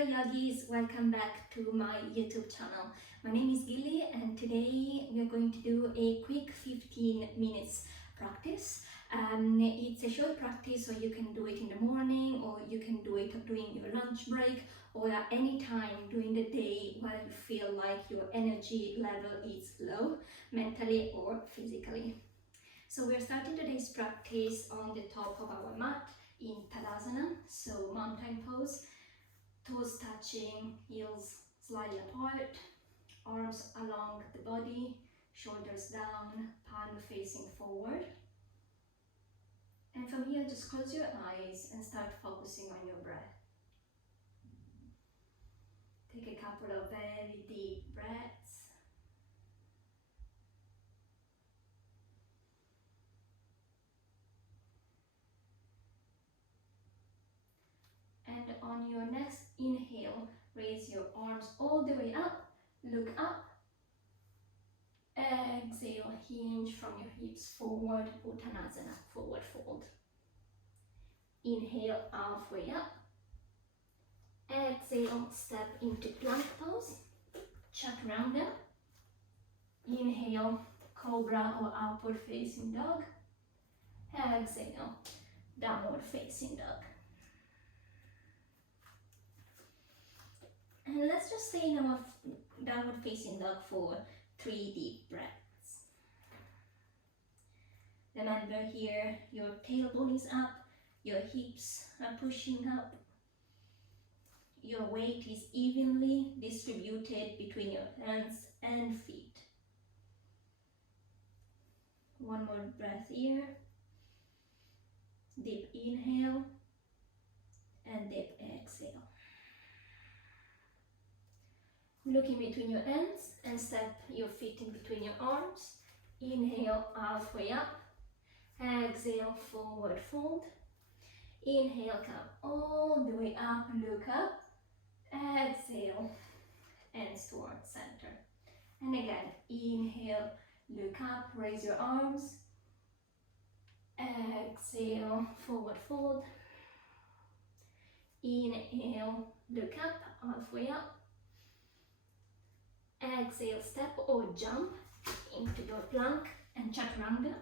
Hello yogis, welcome back to my YouTube channel. My name is Gilly and today we are going to do a quick 15 minutes practice. It's a short practice, so you can do it in the morning or you can do it during your lunch break or at any time during the day while you feel like your energy level is low, mentally or physically. So we're starting today's practice on the top of our mat in Tadasana, so mountain pose. Toes touching, heels slightly apart, arms along the body, shoulders down, palm facing forward. And from here, just close your eyes and start focusing on your breath. Take a couple of very deep breaths. And on your next inhale, raise your arms all the way up, look up. Exhale, hinge from your hips forward, Uttanasana, forward fold. Inhale, halfway up. Exhale, step into plank pose, chaturanga. Inhale, cobra or upward facing dog. Exhale, downward facing dog. And let's just stay in our downward facing dog for 3 deep breaths. Remember here, your tailbone is up, your hips are pushing up, your weight is evenly distributed between your hands and feet. One more breath here. Deep inhale and deep exhale. Look in between your hands and step your feet in between your arms. Inhale, halfway up. Exhale, forward fold. Inhale, come all the way up, look up. Exhale, hands towards center. And again, inhale, look up, raise your arms. Exhale, forward fold. Inhale, look up, halfway up. Exhale, step or jump into your plank and chaturanga.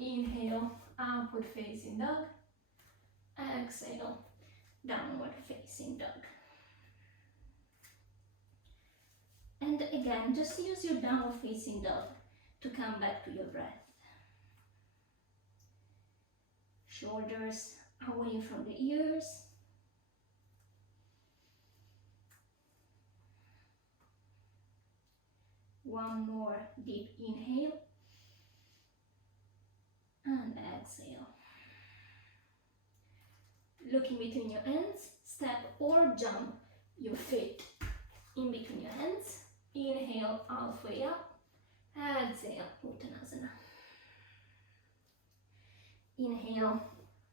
Inhale, upward facing dog. Exhale, downward facing dog. And again, just use your downward facing dog to come back to your breath. Shoulders away from the ears. One more deep inhale and exhale. Looking between your hands, step or jump your feet in between your hands. Inhale, halfway up. Exhale, Uttanasana. Inhale,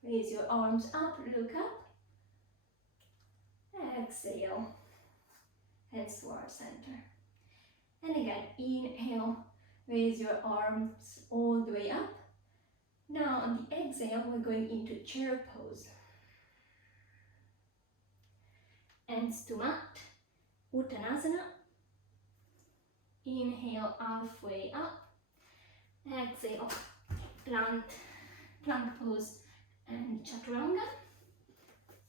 raise your arms up, look up. Exhale, hands towards center. And again, inhale, raise your arms all the way up. Now on the exhale, we're going into chair pose. Hands to mat, Uttanasana. Inhale, halfway up. Exhale, plank pose and chaturanga.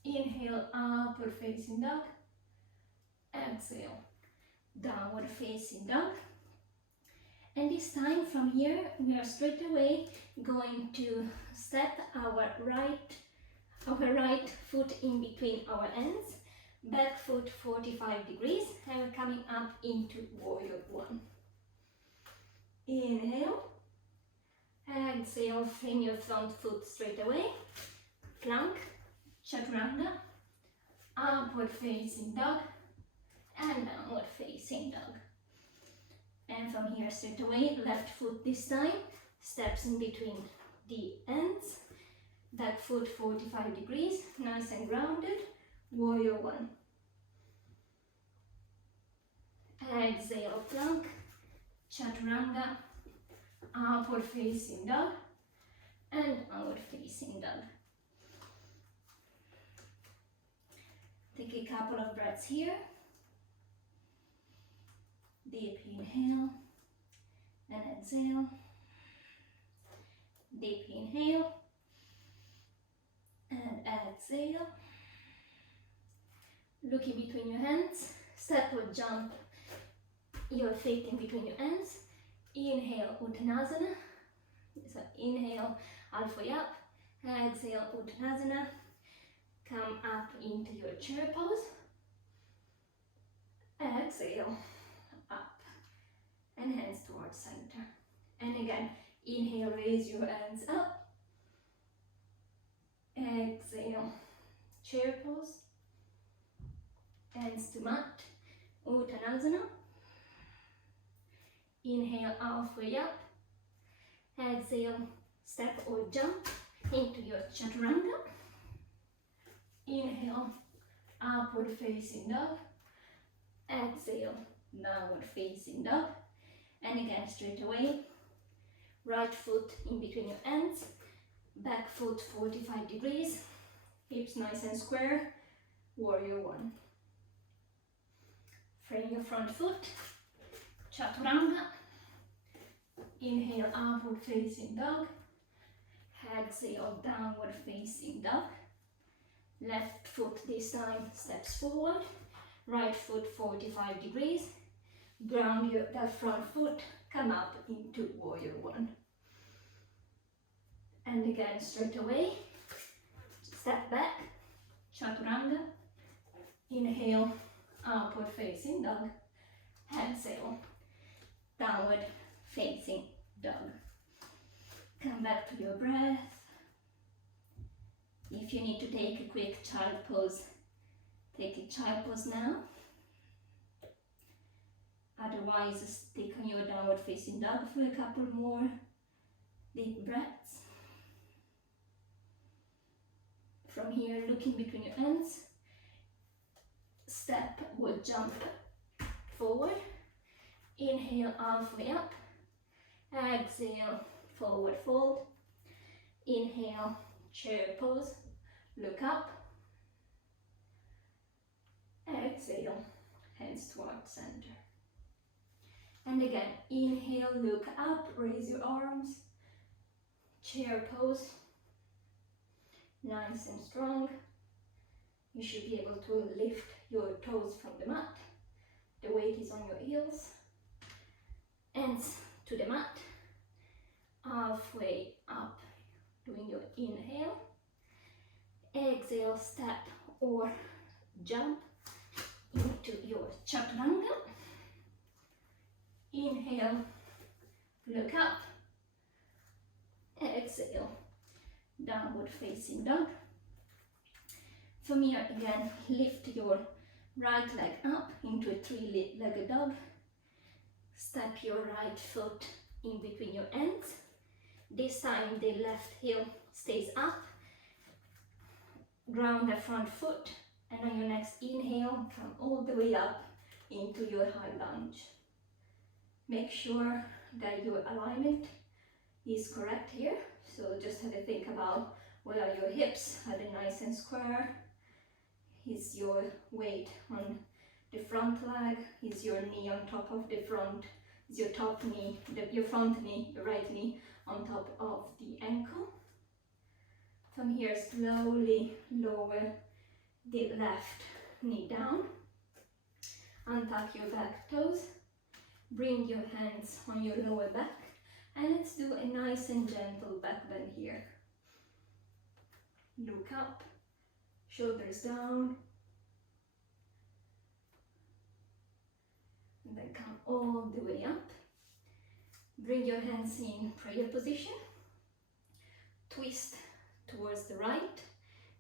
Inhale, upward facing dog. Exhale, downward facing dog. And this time from here we are straight away going to step our right foot in between our hands, back foot 45 degrees, and we're coming up into warrior one. Inhale, exhale, frame your front foot straight away, plank, chaturanga, upward facing dog, and downward facing dog. And from here straight away, left foot this time, steps in between the ends, back foot 45 degrees, nice and grounded, warrior one. Exhale, plank, chaturanga, upward facing dog, and downward facing dog. Take a couple of breaths here. Deep inhale and exhale. Deep inhale and exhale. Looking between your hands, step or jump your feet in between your hands. Inhale, Uttanasana. So inhale, halfway up. Exhale, Uttanasana. Come up into your chair pose. Exhale, up. And hands towards center. And again, inhale, raise your hands up. Exhale, chair pose. Hands to mat, Uttanasana. Inhale, halfway up. Exhale, step or jump into your chaturanga. Inhale, upward facing dog. Exhale, downward facing dog. And again, straight away, right foot in between your hands, back foot 45 degrees, hips nice and square, warrior one. Frame your front foot, chaturanga. Inhale, upward facing dog. Exhale, downward facing dog. Left foot this time steps forward. Right foot 45 degrees. Ground that front foot, come up into warrior one. And again, straight away, step back, chaturanga. Inhale, upward facing dog. Exhale, downward facing dog. Come back to your breath. If you need to take a quick child pose, take a child pose now. Otherwise, stick on your downward facing dog for a couple more deep breaths. From here, looking between your hands, step or jump forward. Inhale, halfway up. Exhale, forward fold. Inhale, chair pose. Look up. Exhale, hands towards center. And again, inhale, look up, raise your arms. Chair pose. Nice and strong. You should be able to lift your toes from the mat. The weight is on your heels. Hands to the mat. Halfway up, doing your inhale. Exhale, step or jump into your chaturanga. Inhale, look up. Exhale, downward facing dog. From here again, lift your right leg up into a three-legged dog. Step your right foot in between your hands. This time the left heel stays up. Ground the front foot, and on your next inhale, come all the way up into your high lunge. Make sure that your alignment is correct here. So just have a think about where are your hips, are they nice and square? Is your weight on the front leg? Is your knee on top of the front? Is your top knee, your front knee, your right knee on top of the ankle? From here, slowly lower the left knee down. Untuck your back toes. Bring your hands on your lower back. And let's do a nice and gentle back bend here. Look up, shoulders down. And then come all the way up. Bring your hands in prayer position. Twist towards the right.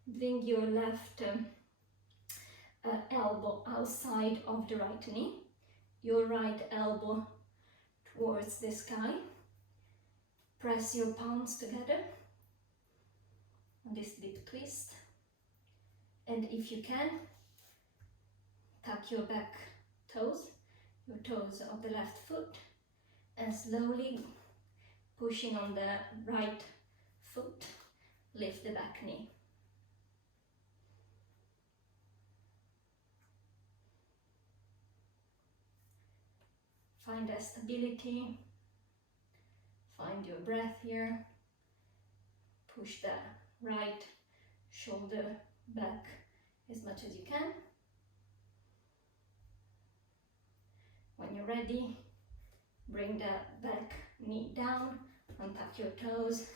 Bring your left elbow outside of the right knee. Your right elbow towards the sky. Press your palms together on this deep twist. And if you can, tuck your back toes, your toes of the left foot, and slowly pushing on the right foot, lift the back knee. Find that stability. Find your breath here. Push the right shoulder back as much as you can. When you're ready, bring the back knee down, untuck your toes,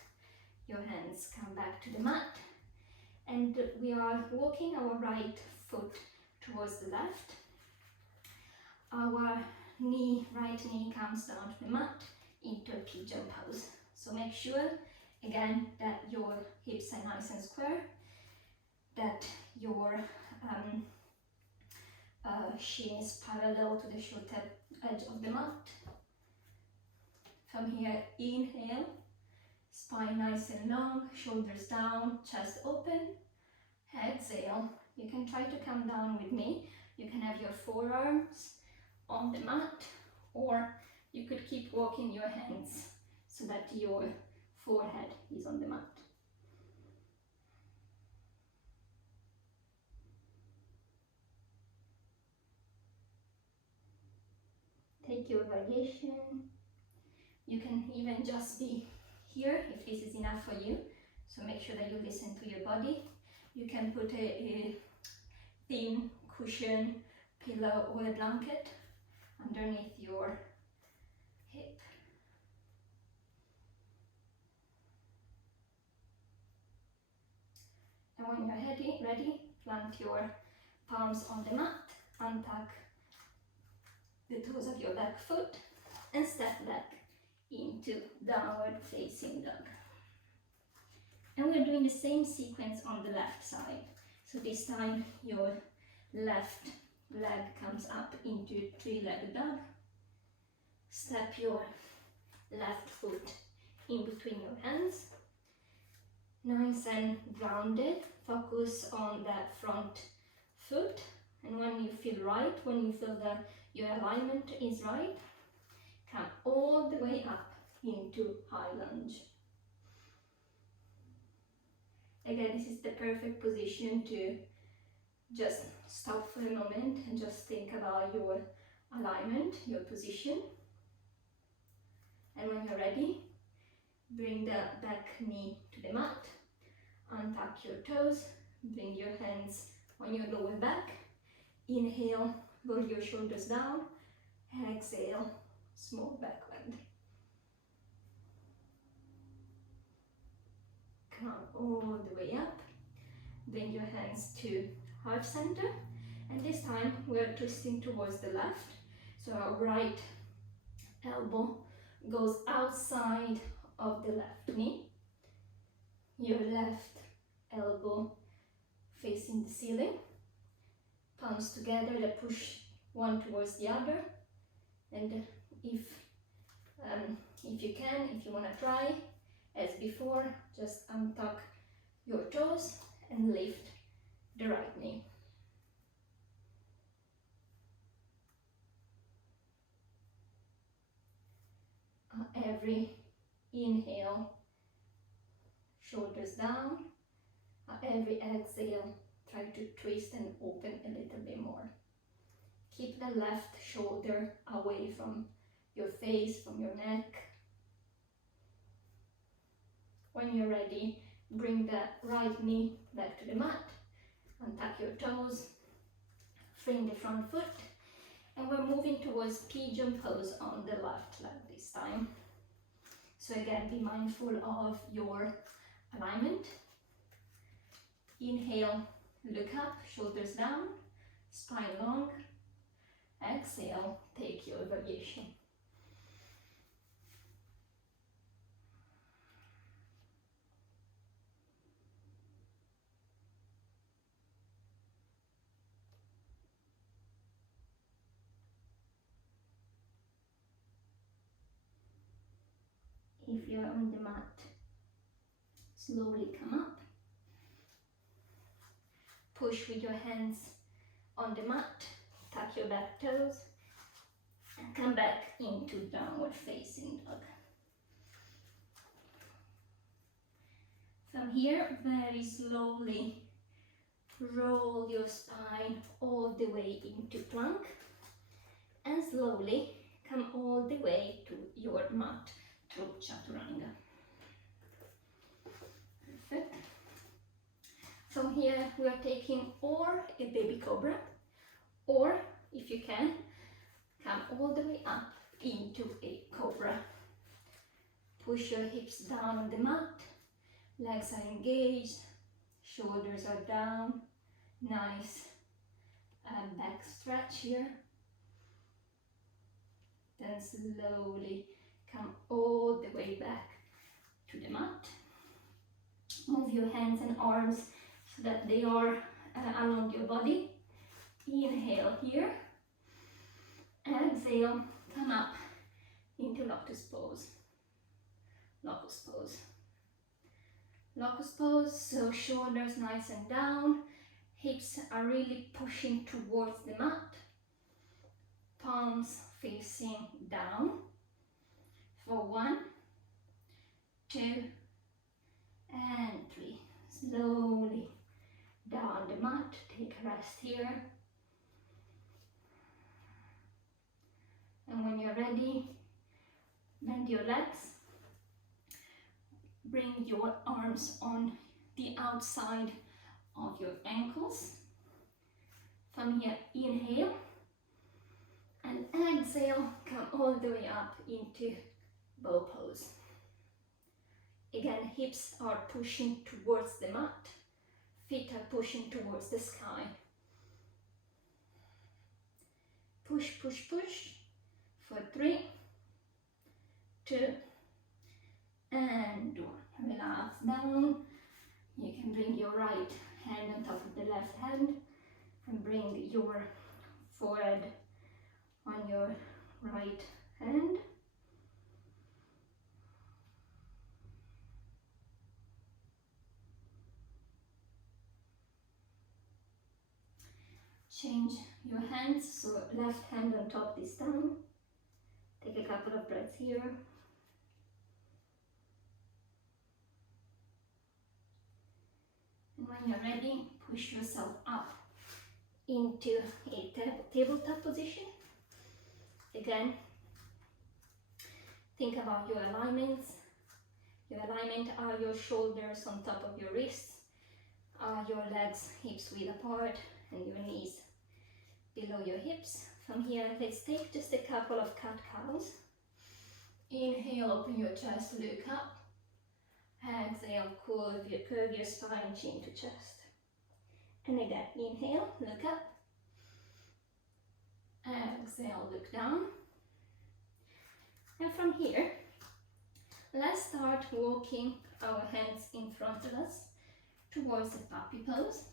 your hands come back to the mat, and we are walking our right foot towards the left. Our right knee comes down to the mat into a pigeon pose. So make sure, again, that your hips are nice and square, that your shin is parallel to the shoulder edge of the mat. From here, inhale, spine nice and long, shoulders down, chest open. Exhale, you can try to come down with me. You can have your forearms on the mat, or you could keep walking your hands so that your forehead is on the mat. Take your variation. You can even just be here if this is enough for you. So make sure that you listen to your body. You can put a thin cushion, pillow or a blanket underneath your hip. And when you're ready, plant your palms on the mat, untuck the toes of your back foot and step back into downward facing dog. And we're doing the same sequence on the left side. So this time your left leg comes up into three-legged dog. Step your left foot in between your hands. Nice and grounded. Focus on that front foot. And when you feel right, when you feel that your alignment is right, come all the way up into high lunge. Again, this is the perfect position to just stop for a moment and just think about your alignment, your position. And when you're ready, bring the back knee to the mat, untuck your toes, bring your hands on your lower back. Inhale, roll your shoulders down. Exhale, small back bend. Come all the way up. Bring your hands to heart center. And this time we are twisting towards the left. So our right elbow goes outside of the left knee. Your left elbow facing the ceiling. Palms together that push one towards the other. And if you can, if you want to try, as before, just untuck your toes and lift the right knee. Every inhale, shoulders down. Every exhale, try to twist and open a little bit more. Keep the left shoulder away from your face, from your neck. When you're ready, bring the right knee back to the mat, untuck your toes, frame the front foot, and we're moving towards pigeon pose on the left leg this time. So again, be mindful of your alignment. Inhale, look up, shoulders down, spine long. Exhale, take your variation. If you're on the mat, slowly come up. Push with your hands on the mat, tuck your back toes, and come back into downward facing dog. From here, very slowly roll your spine all the way into plank, and slowly come all the way to your mat through chaturanga. Perfect. So here we are taking or a baby cobra, or if you can, come all the way up into a cobra. Push your hips down on the mat, legs are engaged, shoulders are down, nice back stretch here. Then slowly come all the way back to the mat. Move your hands and arms so that they are along your body. Inhale here. Exhale, come up into locust pose. Locust pose. Locust pose, so shoulders nice and down. Hips are really pushing towards the mat. Palms facing down. For 1, 2, and 3. Slowly down the mat, take a rest here. And when you're ready, bend your legs. Bring your arms on the outside of your ankles. From here, inhale. And exhale, come all the way up into bow pose. Again, hips are pushing towards the mat. Feet are pushing towards the sky. Push, push, push. For 3, 2, and 1. Relax down. You can bring your right hand on top of the left hand and bring your forehead on your right hand. Change your hands, so left hand on top this time. Take a couple of breaths here. And when you're ready, push yourself up into a tabletop position. Again, think about your alignments. Your alignment are your shoulders on top of your wrists, are your legs hips width apart, and your knees below your hips. From here, let's take just a couple of cat-cows. Inhale, open your chest, look up. Exhale, curve your spine, chin to chest. And again, inhale, look up. Exhale, look down. And from here, let's start walking our hands in front of us towards the puppy pose.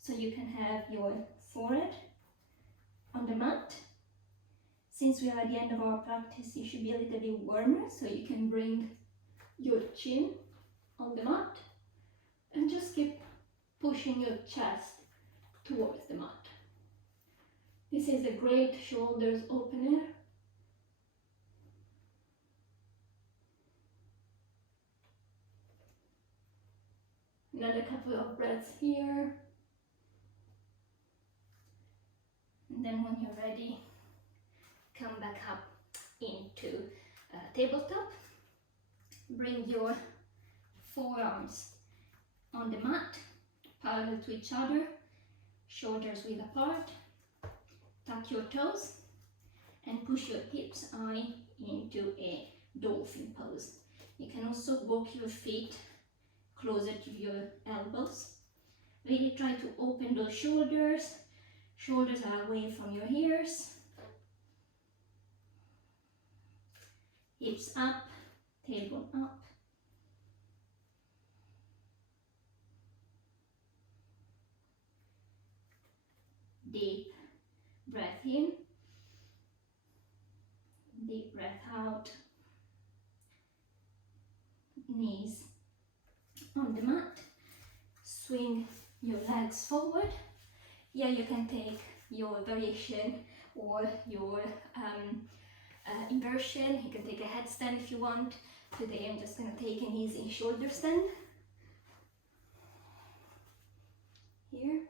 So you can have your forehead on the mat. Since we are at the end of our practice, you should be a little bit warmer, so you can bring your chin on the mat and just keep pushing your chest towards the mat. This is a great shoulders opener. Another couple of breaths here. And then when you're ready, come back up into tabletop. Bring your forearms on the mat, parallel to each other, shoulders width apart. Tuck your toes and push your hips eye into a dolphin pose. You can also walk your feet closer to your elbows. Really try to open those shoulders. Shoulders are away from your ears. Hips up, tailbone up. Deep breath in. Deep breath out. Knees on the mat. Swing your legs forward. Here you can take your variation or your inversion. You can take a headstand if you want. Today I'm just going to take an easy shoulder stand. Here.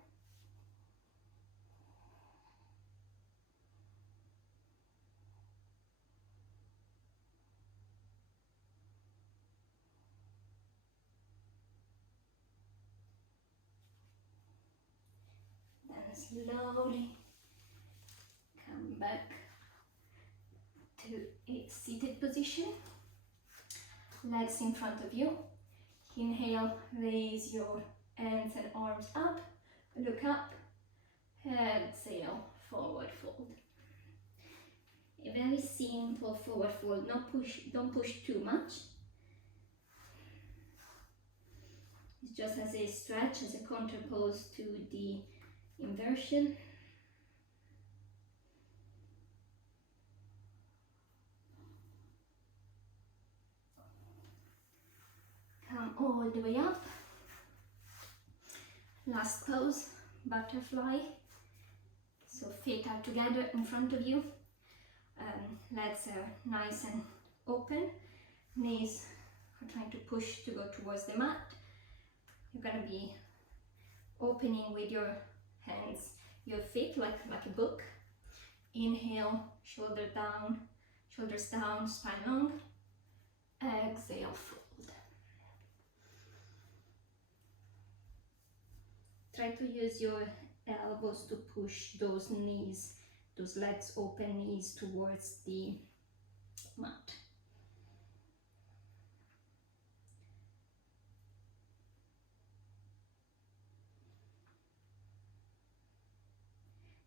slowly come back to a seated position. Legs in front of you. Inhale, raise your hands and arms up, look up. Exhale, forward fold. A very simple forward fold, don't push too much. It's just as a stretch, as a counterpose to the inversion. Come all the way up. Last pose, butterfly. So feet are together in front of you. Legs are nice and open. Knees are trying to push to go towards the mat. You're going to be opening with your hands, your feet like a book. Inhale, shoulders down, spine long. Exhale, fold. Try to use your elbows to push those knees, those legs open, knees towards the mat.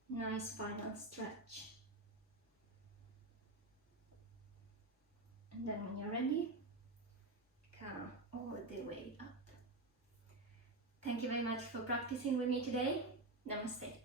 Nice final stretch. And then when you're ready, come all the way up. Thank you very much for practicing with me today. Namaste.